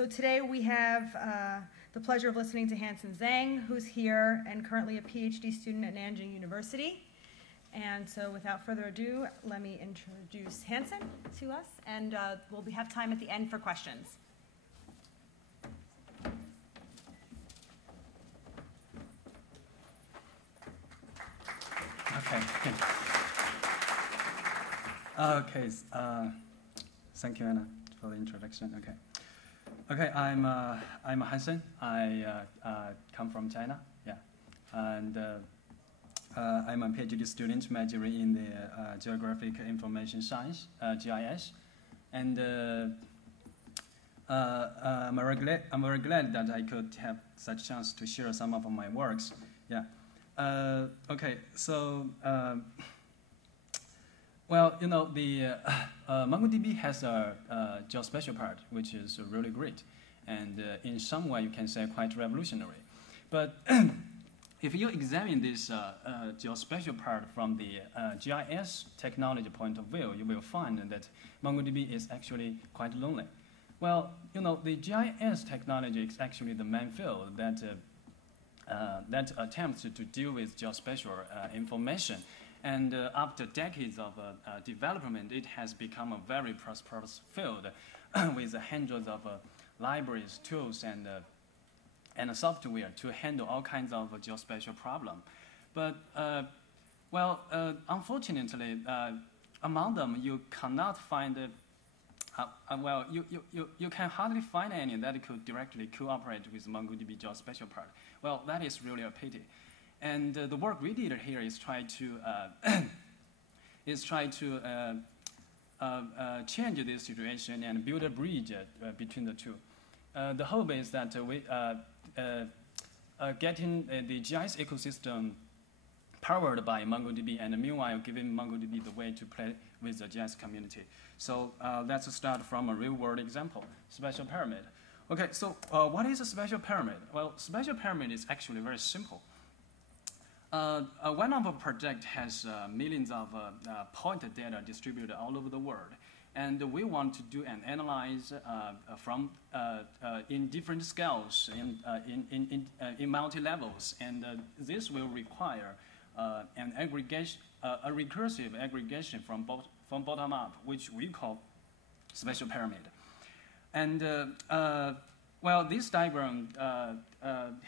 So today we have the pleasure of listening to Hansen Zhang, who's here and currently a PhD student at Nanjing University. And so without further ado, let me introduce Hansen to us, and we'll have time at the end for questions. Okay. Okay. Thank you, Anna, for the introduction. Okay. I'm Hansen. I come from China. Yeah, and I'm a PhD student majoring in the Geographic Information Science (GIS), and I'm very glad that I could have such chance to share some of my works. Yeah. Okay. So. Well, you know, the Mongodb has a geospatial part, which is really great, and in some way you can say quite revolutionary. But if you examine this geospatial part from the GIS technology point of view, you will find that MongoDB is actually quite lonely. Well, you know, the GIS technology is actually the main field that that attempts to deal with geospatial information. And after decades of development, it has become a very prosperous field with hundreds of libraries, tools, and software to handle all kinds of geospatial problems. But, well, unfortunately, among them, you cannot find, well, you can hardly find any that could directly cooperate with MongoDB geospatial part. Well, that is really a pity. And the work we did here is try to change this situation and build a bridge between the two. The hope is that we getting the GIS ecosystem powered by MongoDB, and meanwhile giving MongoDB the way to play with the GIS community. So let's start from a real-world example: spatial pyramid. Okay, so what is a spatial pyramid? Well, spatial pyramid is actually very simple. One of our project has millions of point data distributed all over the world, and we want to do an analyze from in different scales, in multi-levels, and this will require an aggregation, a recursive aggregation from bottom up, which we call spatial pyramid. And well, this diagram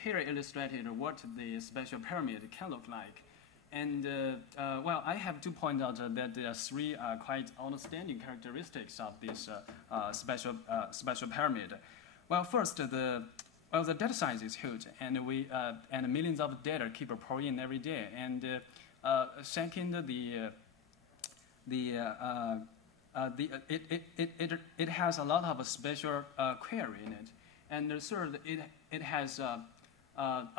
here illustrated what the spatial pyramid can look like. And, well, I have to point out that there are three quite outstanding characteristics of this spatial pyramid. Well, first, the data size is huge, and and millions of data keep pouring in every day. And second, it has a lot of spatial query in it. And third, it has a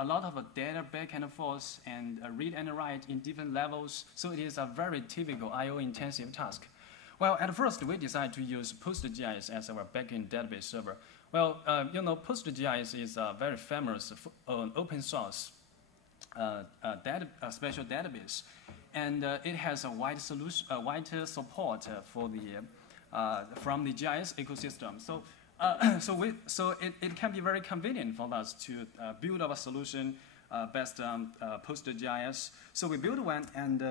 lot of data back and forth and read and write in different levels, so it is a very typical I/O-intensive task. Well, at first, we decided to use PostGIS as our backend database server. Well, you know, PostGIS is a very famous open source spatial database, and it has a wide support for the from the GIS ecosystem. So it can be very convenient for us to build our solution based on PostGIS. So we built one and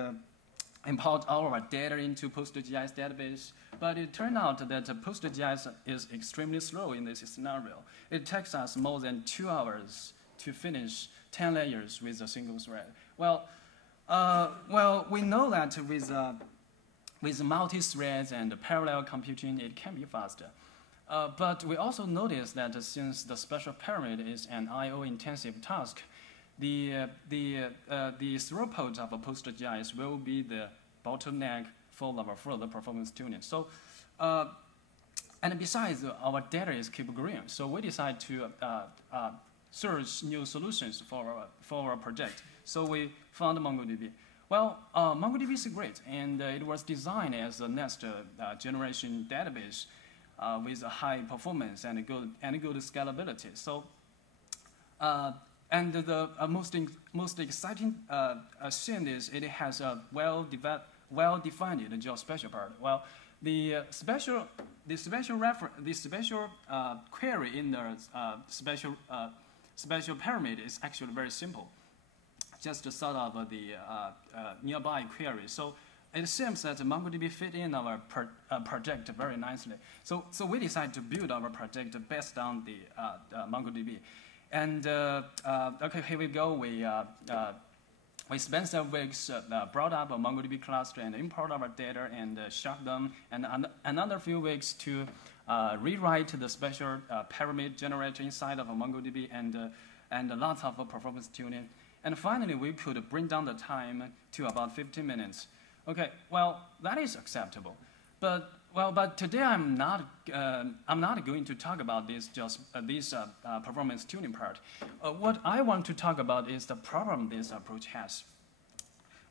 import all of our data into PostGIS database. But it turned out that PostGIS is extremely slow in this scenario. It takes us more than 2 hours to finish 10 layers with a single thread. Well, we know that with multi-threads and parallel computing, it can be faster. But we also noticed that since the spatial pyramid is an I/O-intensive task, the throughput of a PostGIS will be the bottleneck for our further performance tuning. So, and besides, our data is keep growing. So we decided to search new solutions for our project. So we found MongoDB. Well, MongoDB is great, and it was designed as a next generation database. With a high performance and good scalability. So, and the most exciting thing is it has a well-defined geospatial part. Well, the spatial the special query in the special pyramid is actually very simple, just sort of the nearby query. So it seems that MongoDB fit in our project very nicely. So we decided to build our project based on the MongoDB. And okay, here we go. We spent several weeks, brought up a MongoDB cluster and import our data and shut them, and another few weeks to rewrite the special pyramid generator inside of a MongoDB and lots of performance tuning. And finally, we could bring down the time to about 15 minutes. Okay, well, that is acceptable. But today I'm not going to talk about this performance tuning part. What I want to talk about is the problem this approach has.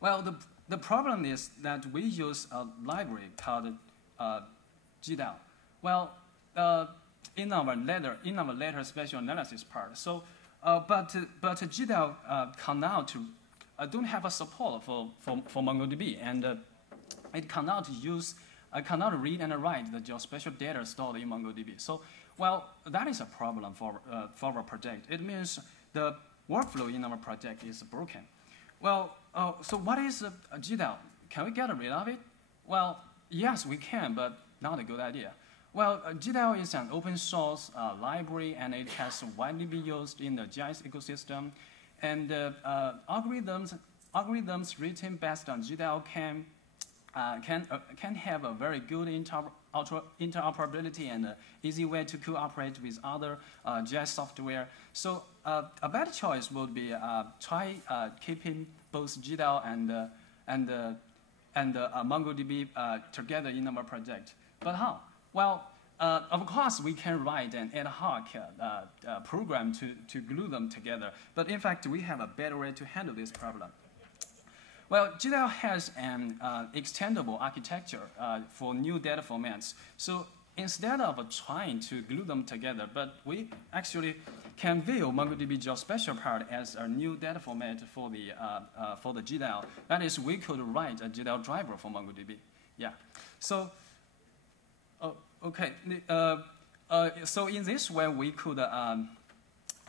Well, the problem is that we use a library called GDAL. Well, in our later special analysis part. So, but GDAL cannot don't have a support for MongoDB, and it cannot read and write the geospatial data stored in MongoDB. So, well, that is a problem for our project. It means the workflow in our project is broken. Well, so what is a GDAL? Can we get rid of it? Well, yes, we can, but not a good idea. Well, GDAL is an open source library, and it has widely been used in the GIS ecosystem. And algorithms written based on GDAL can have a very good interoperability and an easy way to cooperate with other GIS software. So a better choice would be try keeping both GDAL and MongoDB together in our project. But how? Well, of course, we can write an ad hoc program to glue them together. But in fact, we have a better way to handle this problem. Well, GDAL has an extendable architecture for new data formats. So instead of trying to glue them together, but we actually can view MongoDB geospatial part as a new data format for the GDAL. That is, we could write a GDAL driver for MongoDB. Yeah. So. Okay, so in this way, we could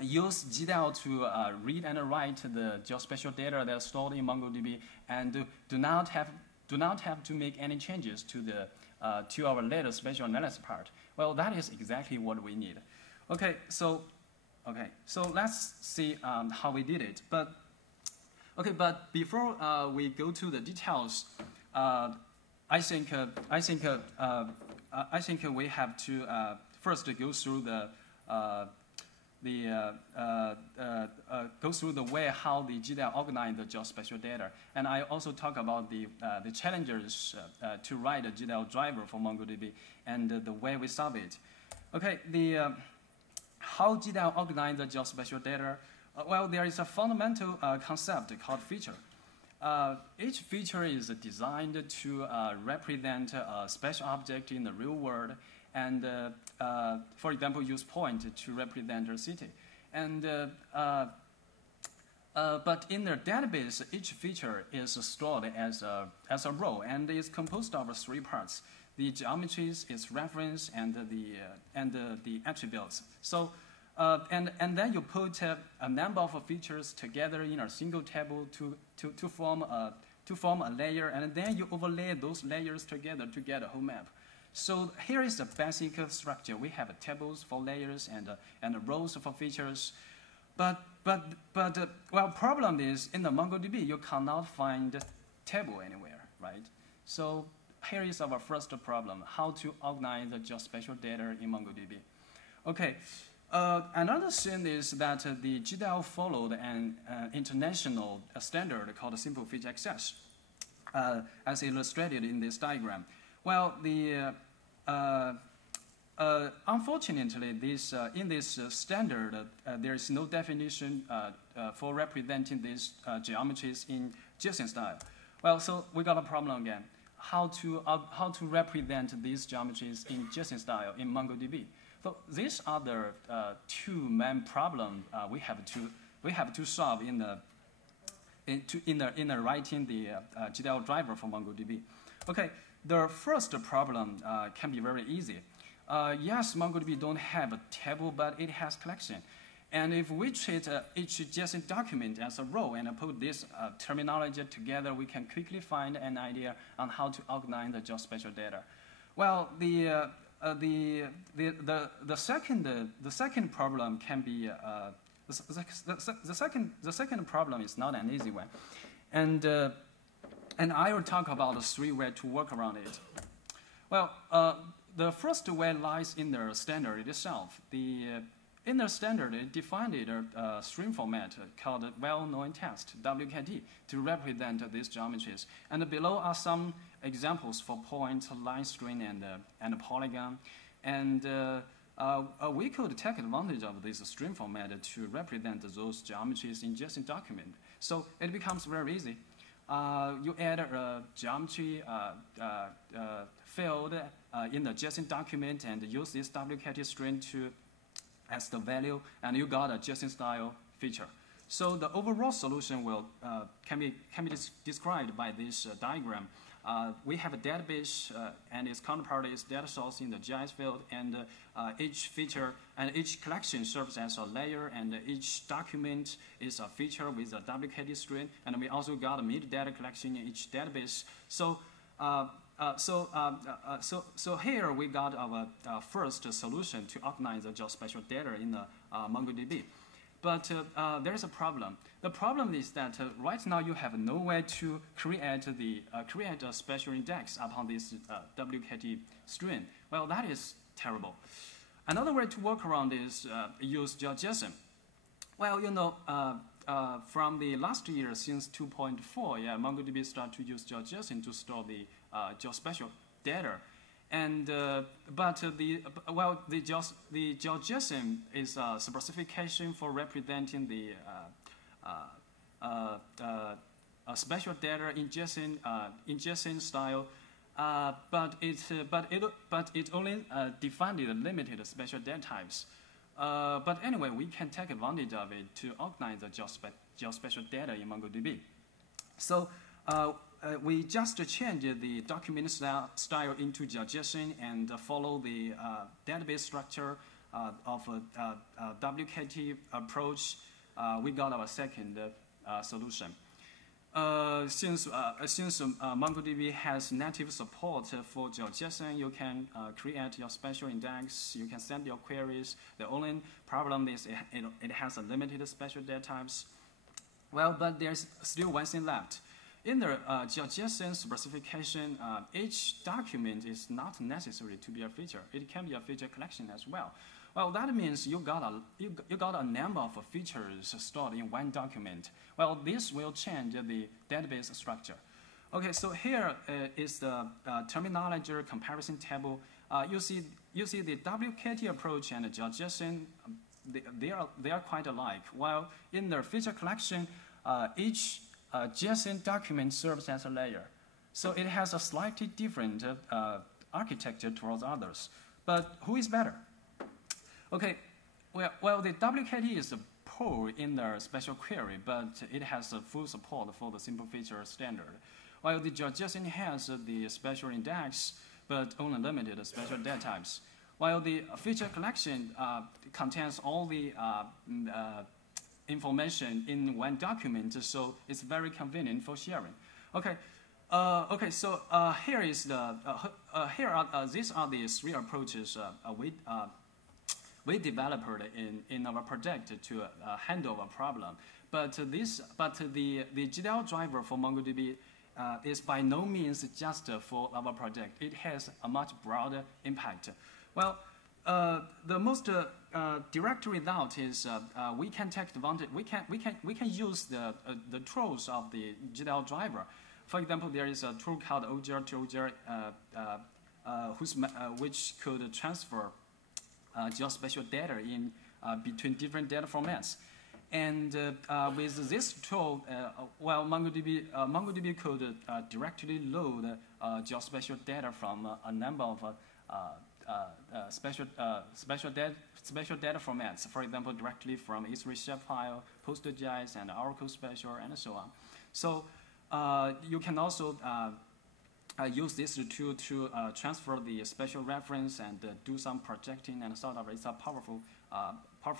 use GDAL to read and write the geospatial data that's stored in MongoDB, and do not have to make any changes to our later spatial analysis part. Well, that is exactly what we need. Okay, so let's see how we did it. But before we go to the details, I think we have to first go through the way how the GDAL organize the geospatial data, and I also talk about the challenges to write a GDAL driver for MongoDB and the way we solve it. Okay, how GDAL organize the geospatial data? Well, there is a fundamental concept called feature. Each feature is designed to represent a special object in the real world, and for example, use point to represent a city. And but in the database, each feature is stored as a row, and is composed of 3 parts: the geometries, its reference, and the attributes. So. And then you put a number of features together in a single table to form a layer, and then you overlay those layers together to get a whole map. So here is the basic structure. We have tables for layers and rows for features. But well, problem is in the MongoDB you cannot find table anywhere, right? So here is our first problem: how to organize the geospatial data in MongoDB. Okay. Another thing is that the GDAL followed an international standard called Simple Feature Access, as illustrated in this diagram. Well, unfortunately, in this standard, there is no definition for representing these geometries in JSON style. Well, so we got a problem again: how to represent these geometries in JSON style in MongoDB. So these are the 2 main problems we have to solve in writing the GDAL driver for MongoDB. Okay, the first problem can be very easy. yes, MongoDB don't have a table, but it has collection. And if we treat each JSON document as a row and put this terminology together, we can quickly find an idea on how to organize the geospatial data. Well, the second problem can be the second problem is not an easy one, and I will talk about the 3 ways to work around it. Well, the first way lies in the standard itself. In the standard, it defined a string format called well-known text, WKT, to represent these geometries. And below are some examples for point, line string, and polygon. And we could take advantage of this string format to represent those geometries in JSON document. So it becomes very easy. You add a geometry field in the JSON document and use this WKT string as the value, and you got a JSON style feature. So the overall solution can be described by this diagram. We have a database, and its counterpart is data source in the GIS field, and each feature and each collection serves as a layer, and each document is a feature with a WKT string, and we also got a metadata collection in each database. So here we got our first solution to organize the geospatial data in MongoDB. But there's a problem. The problem is that right now you have no way to create a special index upon this WKT string. Well, that is terrible. Another way to work around is use GeoJSON. Well, you know, from the last year, since 2.4, MongoDB started to use GeoJSON to store the geospatial data. And but the GeoJSON is a specification for representing the spatial data in JSON style, but it only defined the limited spatial data types. But anyway, we can take advantage of it to organize the geospatial data in MongoDB. So we just changed the document style into GeoJSON and follow the database structure of a WKT approach. We got our second solution. Since MongoDB has native support for GeoJSON, you can create your special index. You can send your queries. The only problem is it has a limited special data types. Well, but there's still one thing left. In the GeoJSON specification, each document is not necessary to be a feature. It can be a feature collection as well. Well, that means you got a number of features stored in one document. Well, this will change the database structure. Okay, so here is the terminology comparison table. You see the WKT approach and the GeoJSON, they are quite alike. While in the feature collection, each JSON document serves as a layer. So it has a slightly different architecture towards others. But who is better? Okay, well, the WKT is a poor in the special query, but it has a full support for the simple feature standard. While the GeoJSON has the special index, but only limited special data types. While the feature collection contains all the information in one document, so it's very convenient for sharing. Okay, so these are the 3 approaches we developed in our project to handle a problem. But the GDL driver for MongoDB is by no means just for our project. It has a much broader impact. Well, the most direct result is we can take advantage. We can use the tools of the GDL driver. For example, there is a tool called OGR to OGR, which could transfer geospatial data in between different data formats. And with this tool, MongoDB could directly load geospatial data from a number of special data formats. For example, directly from S3 shapefile, PostGIS, and Oracle Spatial, and so on. So you can also use this tool to transfer the special reference and do some projecting and sort of. It's a powerful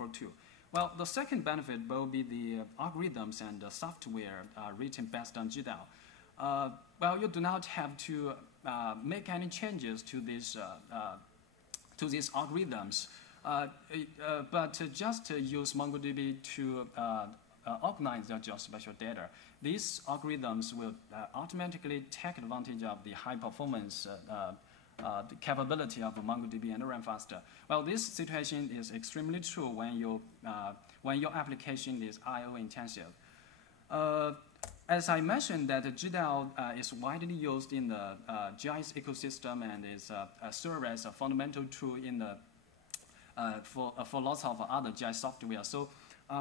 tool. Well, the second benefit will be the algorithms and the software written based on GDAL. Well, you do not have to make any changes to these algorithms, but just use MongoDB to organize your geospatial data. These algorithms will automatically take advantage of the high performance the capability of MongoDB and run faster. Well, this situation is extremely true when your application is I/O intensive. As I mentioned, that GDAL is widely used in the GIS ecosystem and is served as a fundamental tool in the for lots of other GIS software. So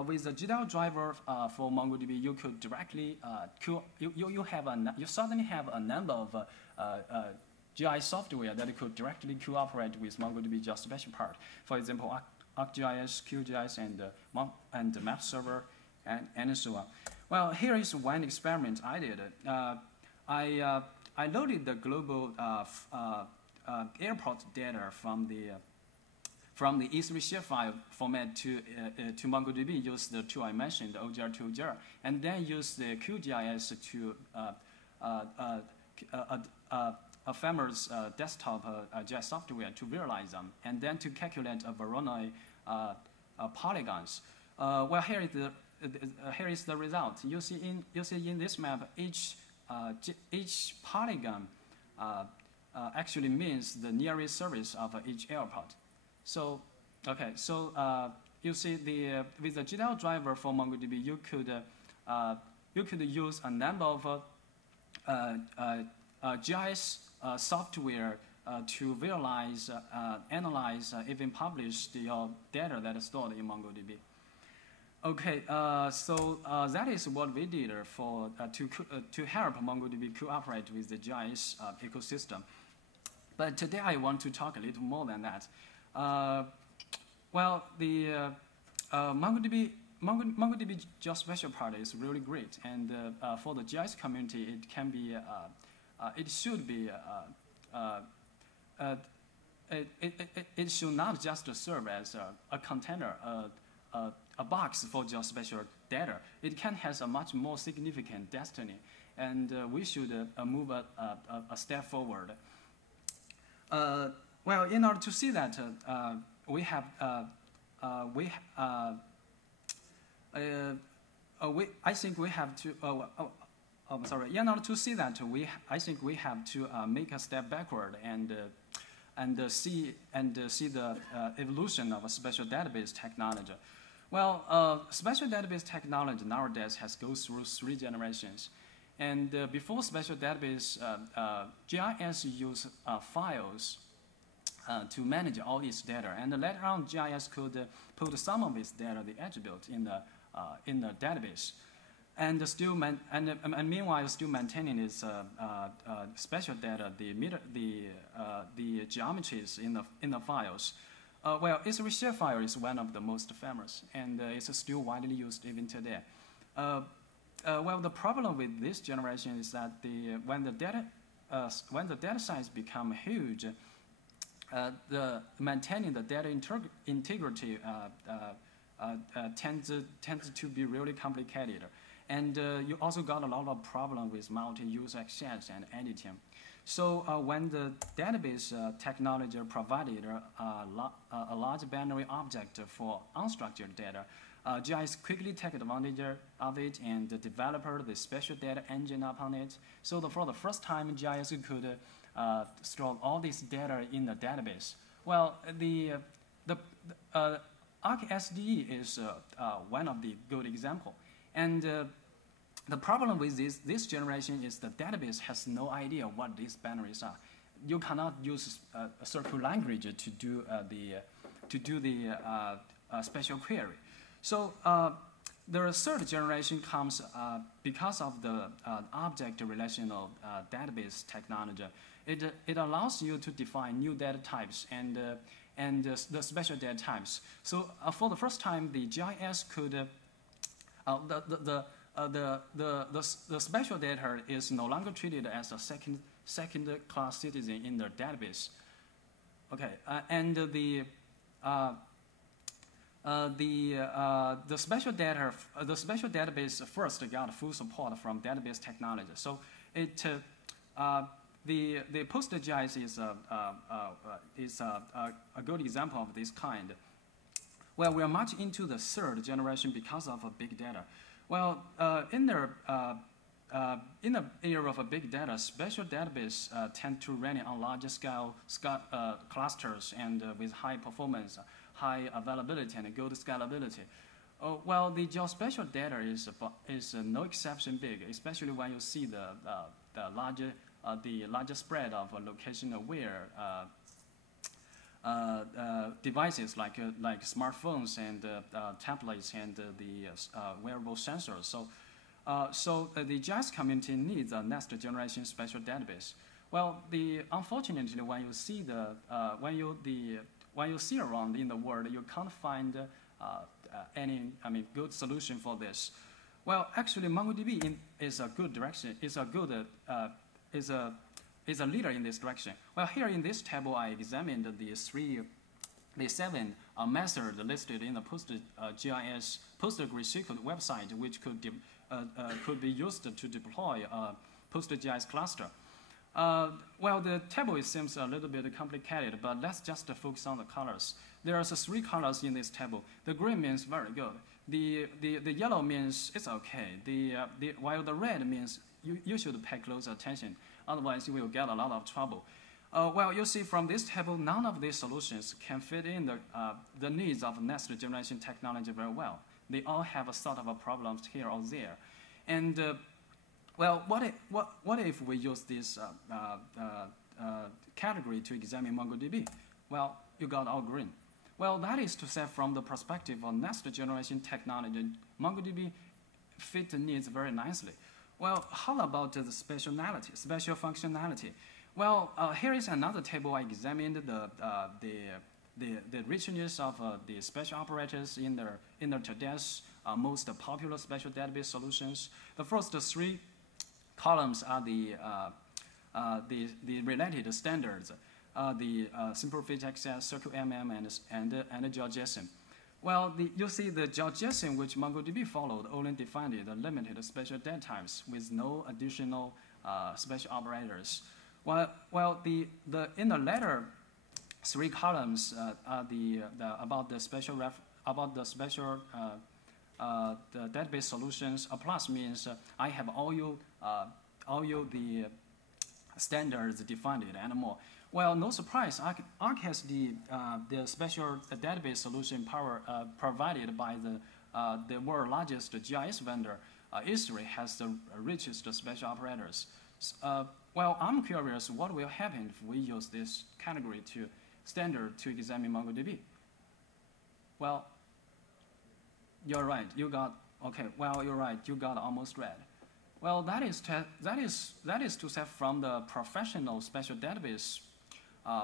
with the GDAL driver for MongoDB, you could directly you certainly have a number of GIS software that could directly cooperate with MongoDB geospatial part. For example, ArcGIS, QGIS, and Map Server, and so on. Well, here is one experiment I did. I loaded the global airport data from the E3 shapefile format to MongoDB. Use the tool I mentioned, OGR2OGR, and then use the QGIS to a famous desktop GIS software to visualize them, and then to calculate a Voronoi polygons. Well, here is the result. You see in this map, each polygon actually means the nearest service of each airport. So, okay, so you see with the GDAL driver for MongoDB, you could use a number of GIS software to visualize, analyze, even publish your data that is stored in MongoDB. Okay, so that is what we did to help MongoDB cooperate with the GIS ecosystem. But today I want to talk a little more than that. Well, the MongoDB geospatial part is really great, and for the GIS community, it can be, it should be, it should not just serve as a container, a box for geospatial data. It can have a much more significant destiny, and we should move a step forward. Well, in order to see that, I think we have to. I'm sorry. In order to see that, I think we have to make a step backward and see the evolution of a spatial database technology. Well, spatial database technology nowadays has gone through 3 generations. And before spatial database, GIS used files to manage all its data. And later on, GIS could put some of its data, the attribute, in the database. And meanwhile, still maintaining its spatial data, the geometries in the files. Well, E3 shapefile is one of the most famous, and it's still widely used even today. Well, the problem with this generation is that when the data size become huge, maintaining the data integrity tends to be really complicated. And you also got a lot of problems with multi-user access and editing. So when the database technology provided a large binary object for unstructured data, GIS quickly take advantage of it and developed the spatial data engine upon it. So for the first time, GIS could store all this data in the database. Well, the ArcSDE is one of the good example. And the problem with this generation is the database has no idea what these binaries are. You cannot use a circular language to do the spatial query. So the third generation comes because of the object relational database technology. It allows you to define new data types and the special data types. So for the first time, the GIS could the spatial data is no longer treated as a second-class citizen in their database. Okay, and the special database first got full support from database technology. So it the PostGIS is a good example of this kind. Well, we are much into the third generation because of big data. Well, in the era of big data, special database tend to run on larger scale clusters and with high performance, high availability, and good scalability. Well, the geospatial data is no exception big, especially when you see the larger spread of location-aware devices like smartphones and tablets and the wearable sensors. So the GIS community needs a next generation spatial database. Well, unfortunately, when you see when you see around in the world, you can't find any good solution for this. Well, actually, MongoDB is a good direction. Is a leader in this direction. Well, here in this table, I examined the seven methods listed in the PostGIS PostgreSQL website, which could be used to deploy a PostGIS cluster. Well, the table seems a little bit complicated, but let's just focus on the colors. There are 3 colors in this table. The green means very good. The yellow means it's okay. While the red means you should pay close attention. Otherwise, you will get a lot of trouble. Well, you see from this table, none of these solutions can fit in the needs of next generation technology very well. They all have a sort of a problems here or there. And well, what if we use this category to examine MongoDB? Well, you got all green. Well, that is to say, from the perspective of next generation technology, MongoDB fit the needs very nicely. Well, how about the special functionality? Well, here is another table. I examined the richness of the special operators in their today's most popular special database solutions. The first 3 columns are the related standards, the simple fetch access, CircleMM, and GeoJSON. Well, you see the GeoJSON, which MongoDB followed, only defined the limited special data types with no additional special operators. Well, in the latter 3 columns are about the database solutions. A plus means I have all the standards defined and more. Well, no surprise, Arc has the special database solution provided by the world's largest GIS vendor. Esri has the richest special operators. Well, I'm curious what will happen if we use this category standard to examine MongoDB. Well, you're right. You got okay. Well, you're right. You got almost right. Well, that is to say, from the professional special database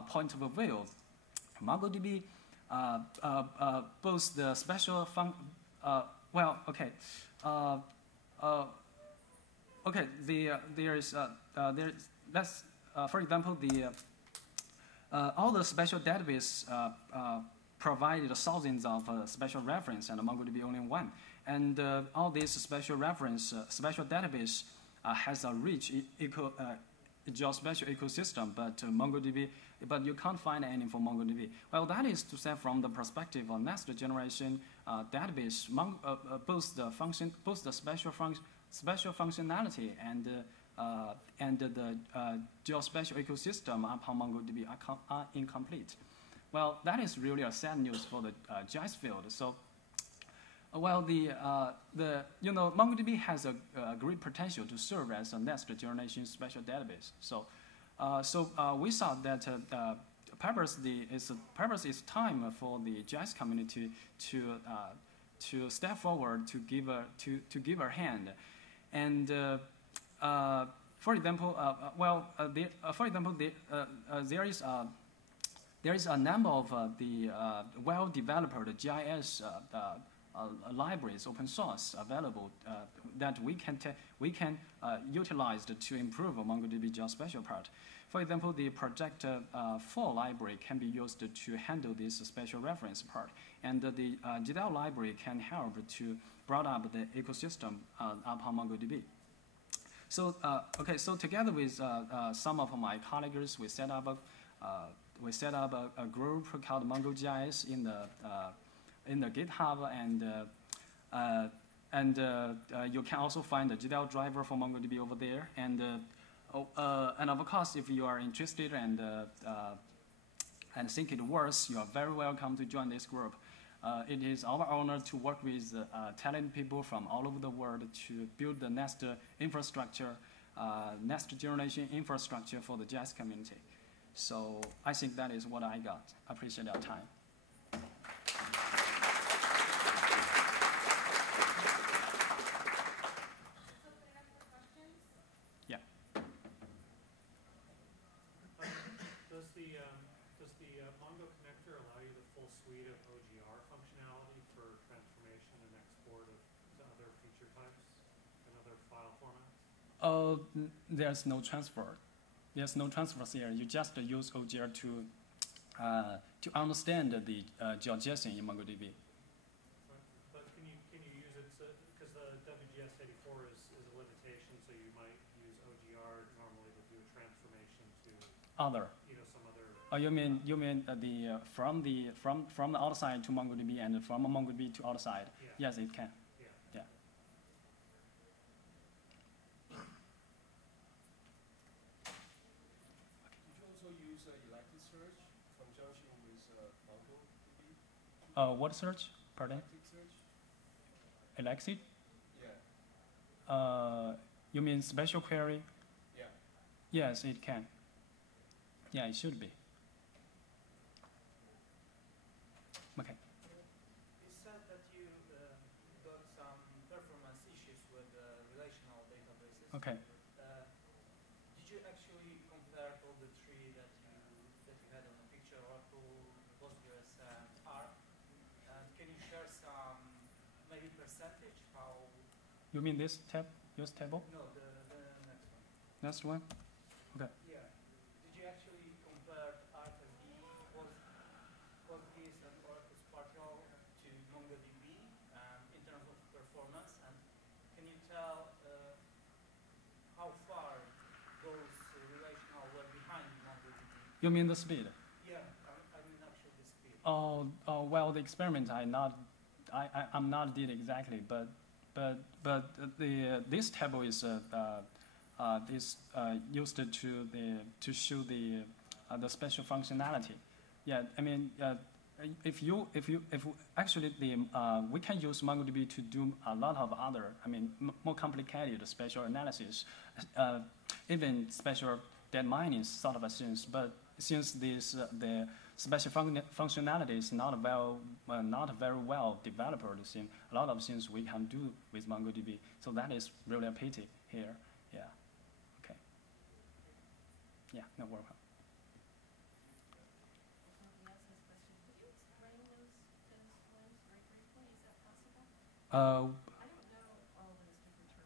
point of view, MongoDB both the special well, okay, okay. Let's for example, all the special database provided thousands of special reference, and MongoDB only one. And all these special special database has a rich geospatial ecosystem, but you can't find any for MongoDB. Well, that is to say, from the perspective of next generation database, both the special functionality and the geospatial ecosystem upon MongoDB are incomplete. Well, that is really a sad news for the GIS field. So, well, MongoDB has a great potential to serve as a next generation special database. So, we thought that perhaps it's time for the GIS community to step forward to give a hand. And for example, there is a number of the well-developed GIS libraries, open source available that we can utilize to improve MongoDB geospatial part. For example, the project 4 library can be used to handle this special reference part, and the GDAL library can help to bring up the ecosystem upon MongoDB. So, so together with some of my colleagues, we set up a group called MongoJS in the GitHub, and you can also find the GDAL driver for MongoDB over there. And of course, if you are interested and think it works, you are very welcome to join this group. It is our honor to work with talented people from all over the world to build the next infrastructure, next generation infrastructure for the JS community. So I think that is what I got. I appreciate your time. Yeah. Does the Mongo connector allow you the full suite of OGR functionality for transformation and export to other feature types and other file formats? There's no transfer. There's no transfers here. You just use OGR to understand the GeoJSON in MongoDB. But can you use it because the WGS84 is a limitation, so you might use OGR normally to do a transformation to other. Some other. Oh, you mean from the outside to MongoDB and from MongoDB to outside? Yeah. Yes, it can. Yeah. Use Elasticsearch in conjunction with MongoDB? What search? Pardon? Elasticsearch? Elastic? Yeah. You mean special query? Yeah. Yes, it can. Yeah, it should be. Okay. You said that you got some performance issues with relational databases. Okay. Did you actually compare all the three that you had on the picture, Oracle, Postgres, and R? And can you share some maybe percentage how? You mean this use table? No, the next one. Next one? Okay. Yeah. Did you actually compare RFD, Postgres, and Oracle Sparkle to MongoDB in terms of performance? And can you tell how far those relational were behind MongoDB? You mean the speed? Yeah, I mean actually the speed. Well, the experiment I'm not did exactly, but this table is used to show the special functionality. Yeah, I mean, if actually we can use MongoDB to do a lot of other, more complicated special analysis, even special data mining sort of things. But since the special functionality is not very well developed, a lot of things we can do with MongoDB. So that is really a pity here. Yeah. Okay. Yeah. No welcome. I don't know all those different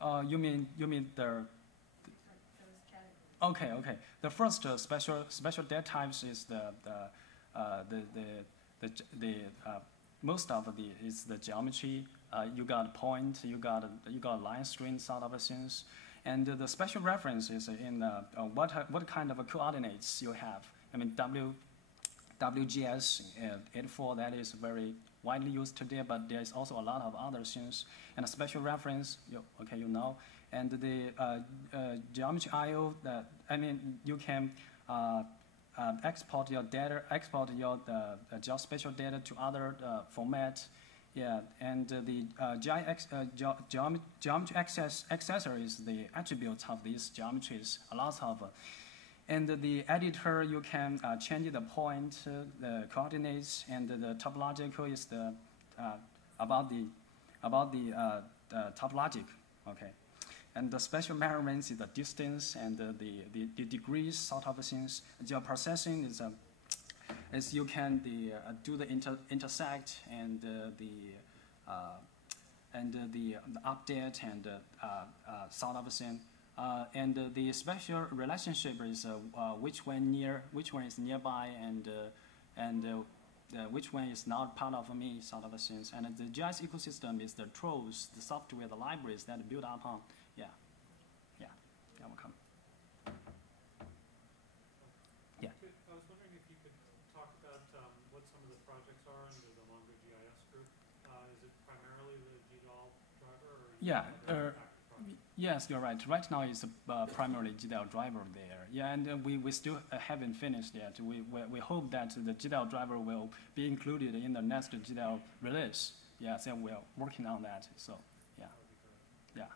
terms. You mean the Those categories. okay. The first special data types is most of is the geometry. You got point, you got line string sort of things, and the special reference is in what kind of coordinates you have. WGS 84, that is very widely used today, but there is also a lot of other things. And a special reference, and the geometry IO. You can export your data, geospatial data to other format. Yeah, and the geometry accessories, the attributes of these geometries, a lot of. And the editor, you can change the point, the coordinates, and the topological is about the topologic. Okay, and the special measurements is the distance and the degrees sort of things. Geoprocessing is is you can do the intersect and the update and sort of thing. And the special relationship is which one is nearby and which one is not part of me, sort of things. And the GIS ecosystem is the tools, the software, the libraries that build upon. Yeah, welcome. Yeah. I was wondering if you could talk about what some of the projects are under the MongoGIS group. Is it primarily the GDAL driver, or yes, you're right. Right now it's primarily GDAL driver there. Yeah, and we still haven't finished yet. We hope that the GDAL driver will be included in the next GDAL release. Yeah, so we're working on that. So, yeah.